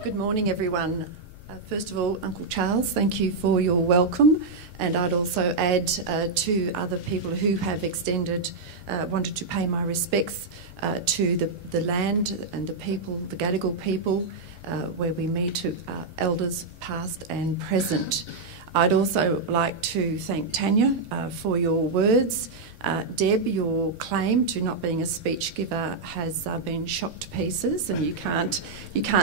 Good morning, everyone. First of all, Uncle Charles, thank you for your welcome. And I'd also add to other people who have wanted to pay my respects to the land and the people, the Gadigal people, where we meet elders past and present. I'd also like to thank Tanya for your words. Deb, your claim to not being a speech giver has been shot to pieces, and you can't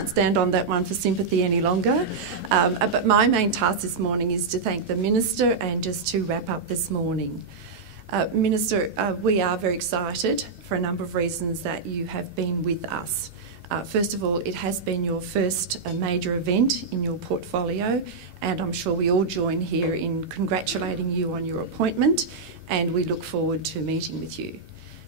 stand on that one for sympathy any longer. But my main task this morning is to thank the Minister and just to wrap up this morning. Minister, we are very excited for a number of reasons that you have been with us. First of all, it has been your first major event in your portfolio, and I'm sure we all join here in congratulating you on your appointment, and we look forward to meeting with you.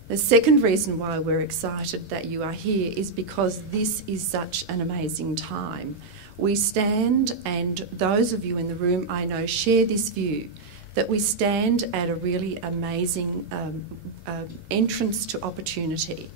The second reason why we're excited that you are here is because this is such an amazing time. We stand, and those of you in the room I know share this view, that we stand at a really amazing entrance to opportunity.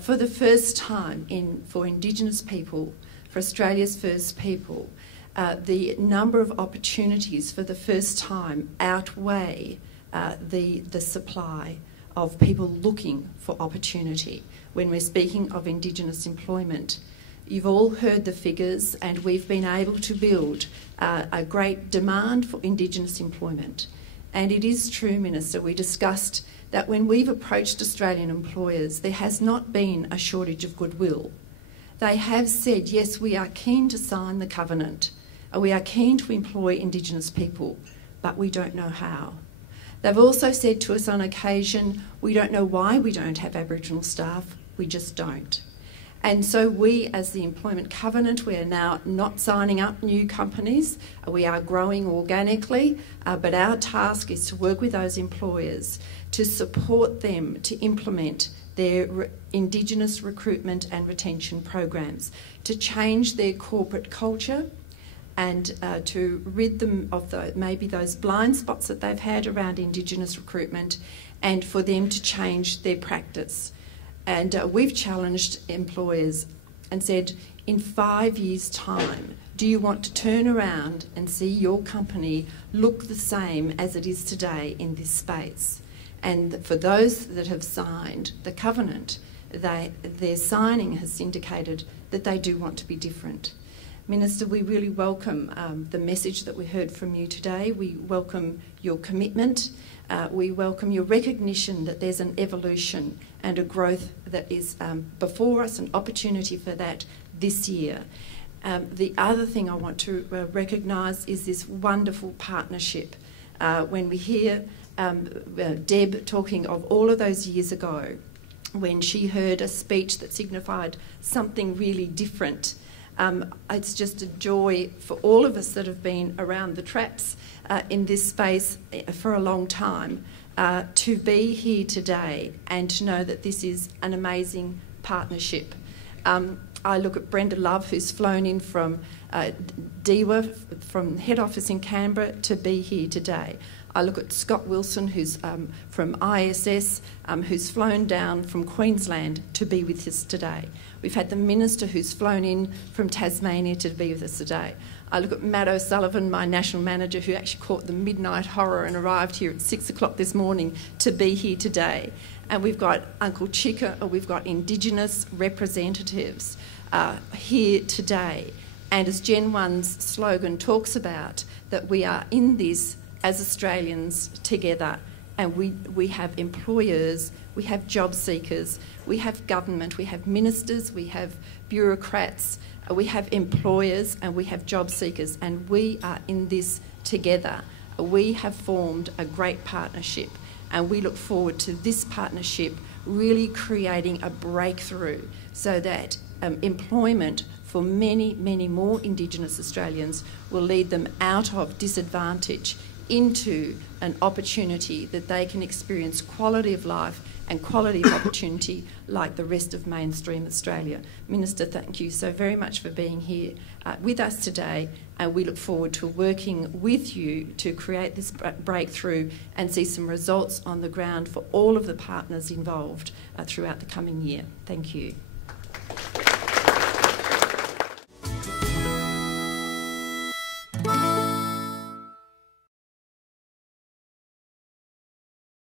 For the first time for Indigenous people, for Australia's first people, the number of opportunities for the first time outweigh the supply of people looking for opportunity when we're speaking of Indigenous employment. You've all heard the figures, and we've been able to build a great demand for Indigenous employment. And it is true, Minister, we discussed that when we've approached Australian employers, there has not been a shortage of goodwill. They have said, yes, we are keen to sign the covenant, we are keen to employ Indigenous people, but we don't know how. They've also said to us on occasion, we don't know why we don't have Aboriginal staff, we just don't. And so we, as the Employment Covenant, we are now not signing up new companies. We are growing organically, but our task is to work with those employers to support them to implement their Indigenous recruitment and retention programs, to change their corporate culture and to rid them of maybe those blind spots that they've had around Indigenous recruitment, and for them to change their practice. And we've challenged employers and said, in 5 years' time, do you want to turn around and see your company look the same as it is today in this space? And for those that have signed the covenant, their signing has indicated that they do want to be different. Minister, we really welcome the message that we heard from you today. We welcome your commitment. We welcome your recognition that there's an evolution and a growth that is before us, an opportunity for that this year. The other thing I want to recognise is this wonderful partnership. When we hear Deb talking of all of those years ago, when she heard a speech that signified something really different, it's just a joy for all of us that have been around the traps in this space for a long time to be here today and to know that this is an amazing partnership. I look at Brenda Love, who's flown in from DEWA, from head office in Canberra, to be here today. I look at Scott Wilson, who's from ISS, who's flown down from Queensland to be with us today. We've had the Minister who's flown in from Tasmania to be with us today. I look at Matt O'Sullivan, my National Manager, who actually caught the midnight horror and arrived here at 6 o'clock this morning to be here today. And we've got Uncle Chika, or we've got Indigenous representatives here today. And as Gen One's slogan talks about, that we are in this as Australians together, and we have employers, we have job seekers, we have government, we have ministers, we have bureaucrats, we have employers, and we have job seekers, and we are in this together. We have formed a great partnership, and we look forward to this partnership really creating a breakthrough so that employment for many, many more Indigenous Australians will lead them out of disadvantage into an opportunity that they can experience quality of life and quality of opportunity like the rest of mainstream Australia. Minister, thank you so very much for being here with us today, and we look forward to working with you to create this breakthrough and see some results on the ground for all of the partners involved throughout the coming year. Thank you.